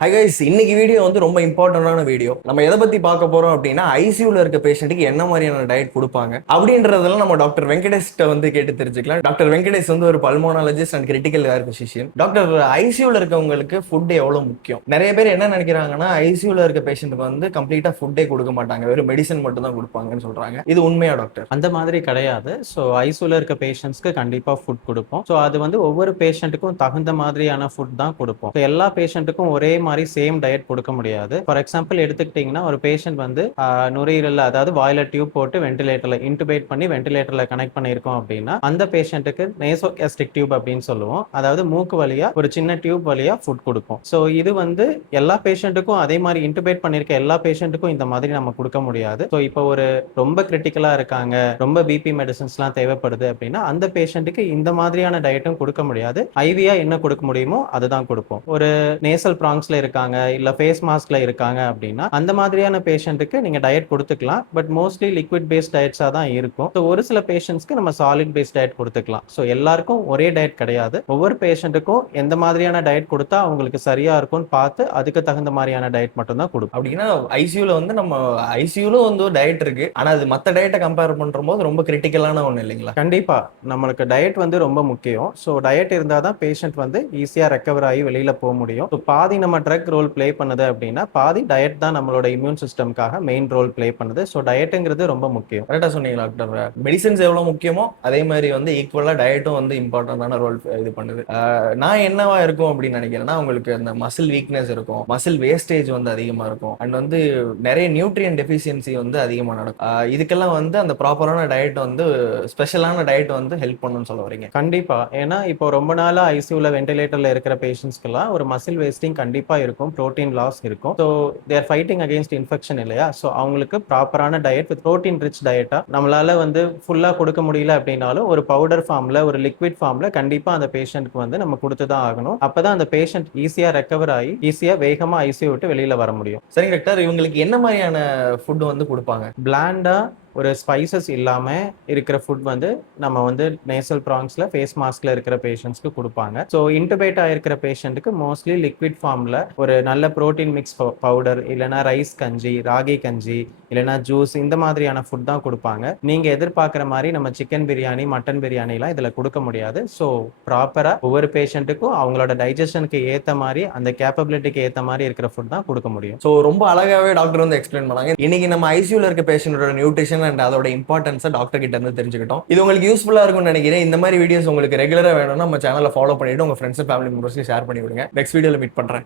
Hi guys, இன்னைக்கு video வந்து ரொம்ப இம்பார்ட்டன்டான வீடியோ. நம்ம எதை பத்தி பார்க்க போறோம் அப்படின்னா, ஐசியூல இருக்க பேஷண்ட்டுக்கு என்ன மாதிரியான டயட் கொடுப்பாங்க அப்படின்றதெல்லாம் நம்ம டாக்டர் வெங்கடேஷ்ட வந்து கேட்டு தெரிஞ்சுக்கலாம். டாக்டர் வெங்கடேஷ் வந்து ஒரு pulmonologist and critical care physician. Doctor, ஐசியூல இருக்கவங்களுக்கு ஃபுட் எவ்வளவு முக்கியம்? நிறைய பேர் என்ன நினைக்கிறாங்கன்னா, ஐசியூல இருக்க பேஷண்ட்டுக்கு வந்து கம்ப்ளீட்டா ஃபுட்டே கொடுக்க மாட்டாங்க, வெறும் மெடிசன் மட்டும் தான் கொடுப்பாங்கன்னு சொல்றாங்க. இது உண்மையா டாக்டர்? அந்த மாதிரி கிடையாது. ஸோ ஐசியூல இருக்க பேஷண்ட்ஸ்க்கு கண்டிப்பாக ஃபுட் கொடுப்போம். ஸோ அது வந்து ஒவ்வொரு பேஷண்ட்டுக்கும் தகுந்த மாதிரியான ஃபுட் தான் கொடுப்போம். ஸோ எல்லா பேஷண்ட்டுக்கும் ஒரே மாதிரி சேம் டயட் கொடுக்க முடியாது. ஃபார் எக்ஸாம்பிள் எடுத்துக்கிட்டிங்கன்னா, ஒரு பேஷண்ட் வந்து நுரையீரல், அதாவது வாயில டியூப் போட்டு வென்டிலேட்டரில் இன்டுபேட் பண்ணி வென்டிலேட்டரில் கனெக்ட் பண்ணியிருக்கோம் அப்படின்னா, அந்த பேஷண்ட்டுக்கு நேசோகேஸ்ட்ரிக் டியூப் அப்படின்னு சொல்லுவோம். அதாவது மூக்கு வழியா ஒரு சின்ன டியூப் வழியா ஃபுட் கொடுப்போம். ஸோ இது வந்து எல்லா பேஷண்ட்டுக்கும் அதே மாதிரி இன்டுபேட் பண்ணியிருக்க எல்லா பேஷண்ட்டுக்கும் இந்த மாதிரி நம்ம கொடுக்க முடியாது. ஸோ இப்போ ஒரு ரொம்ப கிரிட்டிக்கலா இருக்காங்க, ரொம்ப பிபி மெடிசன்ஸ்லாம் தேவைப்படுது அப்படின்னா அந்த பேஷண்ட்டுக்கு இந்த மாதிரியான டயட்டும் கொடுக்க முடியாது. ஐவியா என்ன கொடுக்க முடியுமோ அதுதான் கொடுப்போம். ஒரு நேசல் ப்ராங்ஸ்ல இருக்காங்க, இல்ல ஃபேஸ் மாஸ்க்ல இருக்காங்க அப்படின்னா அந்த மாதிரியான பேஷண்ட்டுக்கு நீங்க டயட் கொடுத்துக்கலாம். பட் மோஸ்ட்லி லிக்விட் பேஸ்ட் டயட்ஸா தான் இருக்கும். ஸோ ஒரு சில பேஷண்ட்ஸ்க்கு நம்ம சாலிட் பேஸ்ட் டயட் கொடுத்துக்கலாம். ஸோ எல்லாருக்கும் ஒரே டயட் கிடையாது. ஒவ்வொரு பேஷண்ட்டுக்கும் எந்த மாதிரியான டயட் கொடுத்தா அவங்களுக்கு சரியா இருக்கும்னு பார்த்து அதுக்கு தகுந்த மாதிரியான டயட் மட்டும் தான் கொடுப்போம். அப்படின்னா ஐசியூல வந்து நம்ம ஐசியூல வந்து ஒரு டயட் இருக்கு, ஆனா அது மத்த டயட்டை கம்பேர் பண்ற போது ரொம்ப கிரிட்டிக்கலான ஒண்ணு இல்லைங்களா? கண்டிப்பா நம்மளுக்கு டயட் வந்து ரொம்ப முக்கியம். ஸோ டயட் இருந்தால் தான் பேஷண்ட் வந்து ஈஸியாக ரெக்கவர் ஆகி வெளியில போக முடியும். ஸோ பாதி நம்ம ட்ரக் ரோல் பிளே பண்ணுது அப்படின்னா பாதி டயட் தான் நம்மளோட இம்யூன் சிஸ்டம்காக மெயின் ரோல் பிளே பண்ணுது. ஸோ டயட்டுங்கிறது ரொம்ப முக்கியம். கரெக்டா சொன்னீங்க டாக்டர். மெடிசன்ஸ் எவ்வளவு முக்கியமோ அதே மாதிரி வந்து ஈக்குவலா டயட்டும் வந்து இம்பார்ட்டன்டான ரோல் இது பண்ணுது. நான் என்னவா இருக்கும் அப்படின்னு நினைக்கிறேன்னா, உங்களுக்கு அந்த மசில் வீக்னஸ் இருக்கும், மசில் வேஸ்டேஜ் வந்து அதிகமா இருக்கும், அண்ட் வந்து நிறைய நியூட்ரியன் டெஃபிஷியன்சி வந்து அதிகமா நடக்கும். இதுக்கெல்லாம் வந்து அந்த ப்ராப்பரான டயட் வந்து ஸ்பெஷலான டயட் வந்து ஹெல்ப் பண்ணுன்னு சொல்ல வரீங்க? கண்டிப்பா. ஏன்னா இப்போ ரொம்ப நாளா ஐசியூல வென்டிலேட்டர்ல இருக்கிற பேஷண்ட்ஸ்க்குலாம் ஒரு மசில் வேஸ்டிங் கண்டிப்பா இருக்கும், புரோட்டீன் லாஸ் இருக்கும். ஸோ தேர் ஃபைட்டிங் அகேன்ஸ்ட் இன்ஃபெக்ஷன் இல்லையா? ஸோ அவங்களுக்கு ப்ராப்பரான டயட் வித் ப்ரோட்டீன் ரிச் டயட்டா நம்மளால வந்து ஃபுல்லா கொடுக்க முடியல அப்படின்னாலும் ஒரு பவுடர் ஃபார்ம்ல, ஒரு லிக்விட் ஃபார்ம்ல கண்டிப்பா அந்த பேஷண்ட்க்கு வந்து நம்ம கொடுத்து தான் ஆகணும். அப்பதான் அந்த பேஷண்ட் ஈஸியா ரெக்கவர் ஆகி ஈஸியா வேகமா ஐசியூ விட்டு வெளியில வர முடியும். சரிங்க டாக்டர், இவங்களுக்கு என்ன மாதிரியான ஃபுட் வந்து கொடுப்பாங்க? பிளாண்டா ஒரு ஸ்பைசஸ் இல்லாமல் இருக்கிற ஃபுட் வந்து நம்ம வந்து நேசல் ப்ராங்ஸில் ஃபேஸ் மாஸ்கில் இருக்கிற பேஷண்ட்ஸ்க்கு கொடுப்பாங்க. ஸோ இன்டுபேட் ஆகிருக்கிற பேஷண்ட்டுக்கு மோஸ்ட்லி லிக்விட் ஃபார்மில் ஒரு நல்ல ப்ரோட்டீன் மிக்ஸ் பவுடர், இல்லைனா ரைஸ் கஞ்சி, ராகி கஞ்சி, இல்லைனா ஜூஸ், இந்த மாதிரியான ஃபுட் தான் கொடுப்பாங்க. நீங்கள் எதிர்பார்க்குற மாதிரி நம்ம சிக்கன் பிரியாணி, மட்டன் பிரியாணிலாம் இதில் கொடுக்க முடியாது. ஸோ ப்ராப்பராக ஒவ்வொரு பேஷண்ட்டுக்கும் அவங்களோட டைஜஷனுக்கு ஏற்ற மாதிரி, அந்த கேப்பபிலிட்டிக்கு ஏற்ற மாதிரி இருக்கிற ஃபுட் தான் கொடுக்க முடியும். ஸோ ரொம்ப அழகாகவே டாக்டர் வந்து எக்ஸ்பிளைன் பண்ணாங்க. இன்னைக்கு நம்ம ஐசியூல இருக்க பேஷண்டோட நியூட்ரிஷன் அண்ட் அதோட இம்பார்ட்டன்ஸை டாக்டர் கிட்ட இருந்து தெரிஞ்சுக்கிட்டோம். இது உங்களுக்கு யூஸ்ஃபுல்லா இருக்கும்னு நினைக்கிறேன். இந்த மாதிரி வீடியோஸ் உங்களுக்கு ரெகுலரா வேணும்னா நம்ம சேனலை ஃபாலோ பண்ணிட்டு உங்க ஃப்ரெண்ட்ஸ் ஃபேமிலி மெம்பர்ஸ்க்கு ஷேர் பண்ணி விடுங்க. நெக்ஸ்ட் வீடியோல மீட் பண்றேன்.